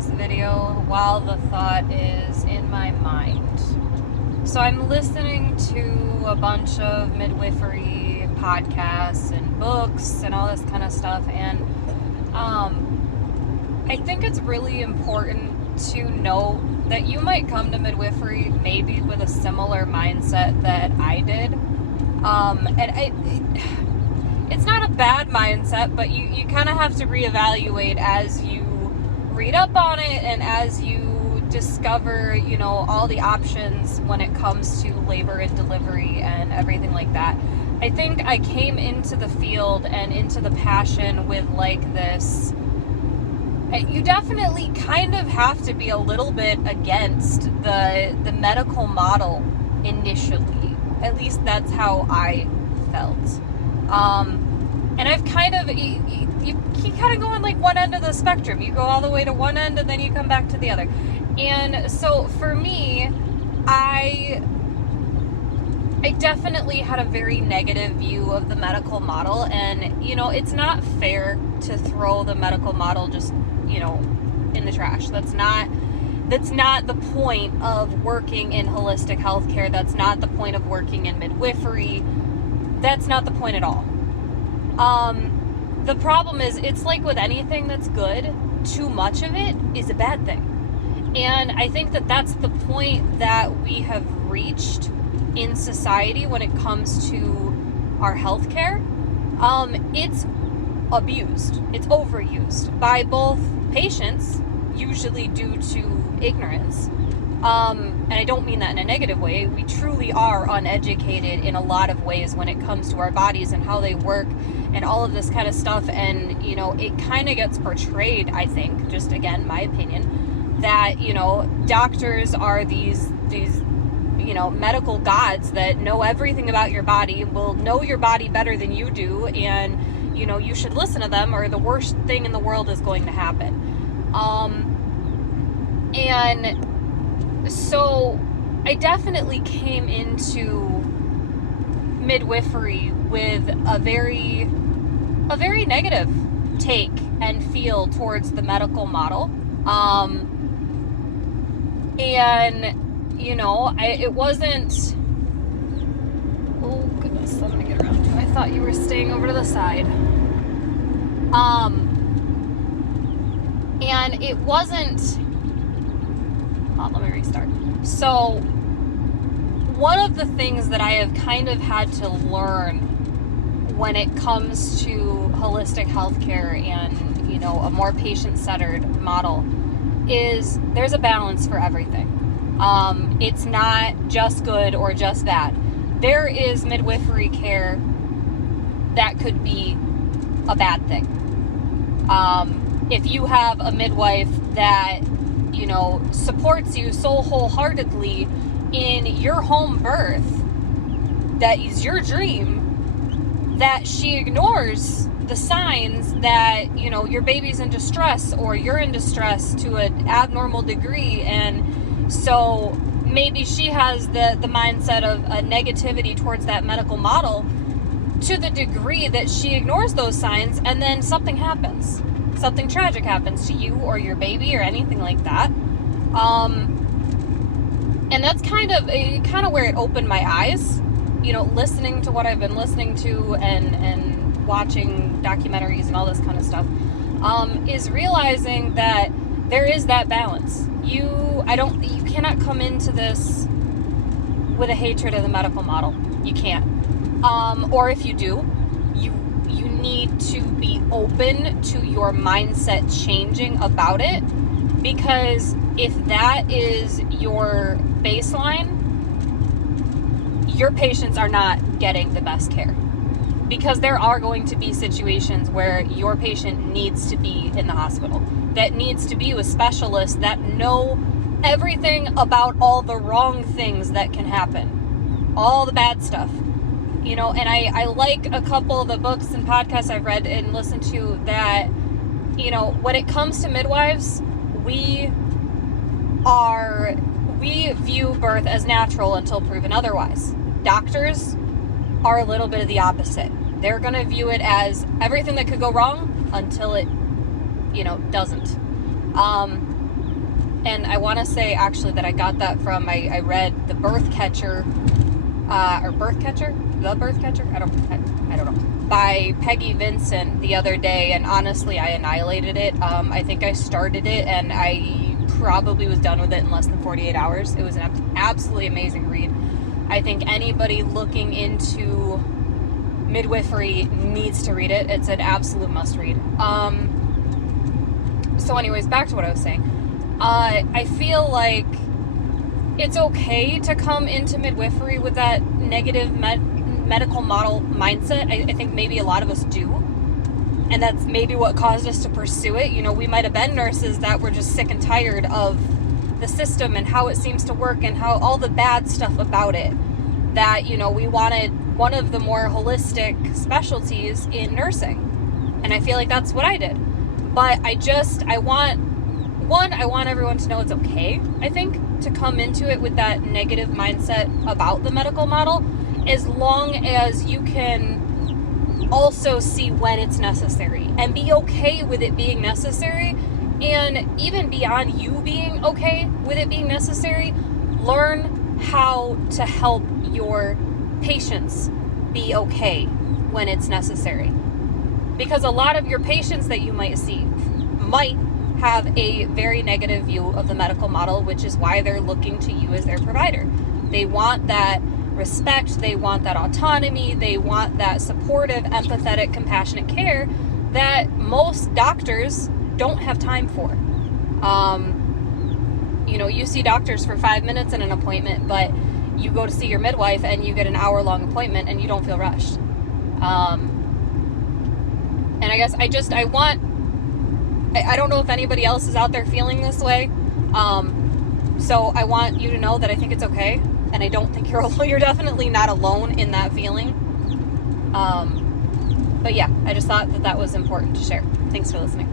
this video while the thought is in my mind. So I'm listening to a bunch of midwifery podcasts and books and all this kind of stuff, and I think it's really important to know that you might come to midwifery maybe with a similar mindset that I did. It's not a bad mindset, but you kind of have to reevaluate as you read up on it and as you discover, all the options when it comes to labor and delivery and everything like that. I think I came into the field and into the passion with this. You definitely kind of have to be a little bit against the medical model initially. At least that's how I felt. And I've kind of, you kind of go on one end of the spectrum. You go all the way to one end and then you come back to the other. And so for me, I definitely had a very negative view of the medical model. And, it's not fair to throw the medical model just, in the trash. That's not the point of working in holistic healthcare. That's not the point of working in midwifery. That's not the point at all. The problem is, it's like with anything that's good, too much of it is a bad thing. And I think that that's the point that we have reached in society when it comes to our healthcare. It's abused. It's overused by both patients, usually due to ignorance. And I don't mean that in a negative way. We truly are uneducated in a lot of ways when it comes to our bodies and how they work and all of this kind of stuff. And, it kind of gets portrayed, I think, just again, my opinion, that, doctors are these medical gods that know everything about your body, will know your body better than you do, and, you should listen to them or the worst thing in the world is going to happen. And so I definitely came into midwifery with a very negative take and feel towards the medical model. It wasn't, oh goodness, I'm gonna get around to it. I thought you were staying over to the side. And it wasn't, let me restart. So one of the things that I have kind of had to learn when it comes to holistic healthcare and, a more patient-centered model is there's a balance for everything. It's not just good or just bad. There is midwifery care that could be a bad thing. If you have a midwife that, supports you so wholeheartedly in your home birth, that is your dream, that she ignores the signs that, your baby's in distress or you're in distress to an abnormal degree, and so maybe she has the mindset of a negativity towards that medical model to the degree that she ignores those signs, and then something happens. Something tragic happens to you or your baby or anything like that. And that's kind of where it opened my eyes, listening to what I've been listening to and watching documentaries and all this kind of stuff, is realizing that there is that balance. You cannot come into this with a hatred of the medical model. You can't. Or if you do, you need to be open to your mindset changing about it, because if that is your baseline, your patients are not getting the best care, because there are going to be situations where your patient needs to be in the hospital, that needs to be with specialists that know everything about all the wrong things that can happen, all the bad stuff. And I like a couple of the books and podcasts I've read and listened to that, when it comes to midwives, we view birth as natural until proven otherwise. Doctors are a little bit of the opposite. They're going to view it as everything that could go wrong until it, doesn't. And I want to say actually that I got that from, I read The Birth Catcher, or Birth Catcher? The Birth Catcher? I don't know. By Peggy Vincent the other day, and honestly, I annihilated it. I think I started it, and I probably was done with it in less than 48 hours. It was an absolutely amazing read. I think anybody looking into midwifery needs to read it. It's an absolute must read. So anyways, back to what I was saying. I feel like it's okay to come into midwifery with that negative medical model mindset. I think maybe a lot of us do. And that's maybe what caused us to pursue it. You know, we might have been nurses that were just sick and tired of the system and how it seems to work and how all the bad stuff about it. That, you know, we wanted one of the more holistic specialties in nursing. And I feel like that's what I did. But I want everyone to know it's okay, I think, to come into it with that negative mindset about the medical model, as long as you can also see when it's necessary and be okay with it being necessary. And even beyond you being okay with it being necessary, learn how to help your patients be okay when it's necessary. Because a lot of your patients that you might see might have a very negative view of the medical model, which is why they're looking to you as their provider. They want that respect, they want that autonomy, they want that supportive, empathetic, compassionate care that most doctors don't have time for. You know, you see doctors for 5 minutes in an appointment, but you go to see your midwife and you get an hour-long appointment and you don't feel rushed. And I guess I don't know if anybody else is out there feeling this way. So I want you to know that I think it's okay. And I don't think you're definitely not alone in that feeling. But yeah, I just thought that was important to share. Thanks for listening.